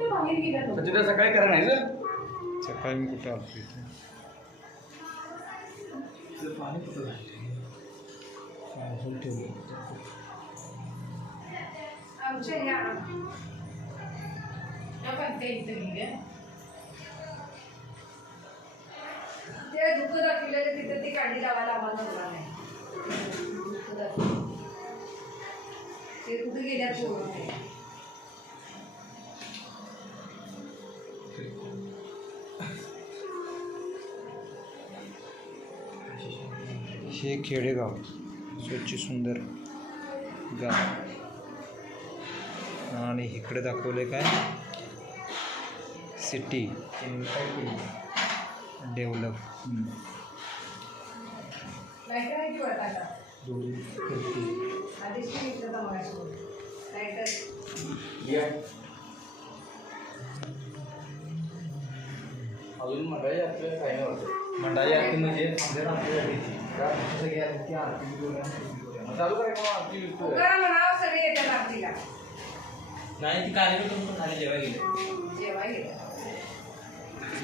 सकाळी करा नाही सकाळी मी कुठं आलो इथे? पाणी कुठं ठेवलं ते दुःख दाखवलेलं तिथं ती काढी लावायला आम्हाला होणार नाही. ते कुठे गेल्या हे खेडेगाव स्वच्छ सुंदर गाव. आणि इकडे दाखवले काय? सिटी डेव्हलप लाईटर अजून मंडळी आपल्या काही नव्हतं मंडळी आरती म्हणजे? सगळी आरती चालू करा का आरती म्हणावं सगळे येतात आरतीला. नाही ती कार्यक्रम पण खाली जेव्हा गेले. जेव्हा गेलं.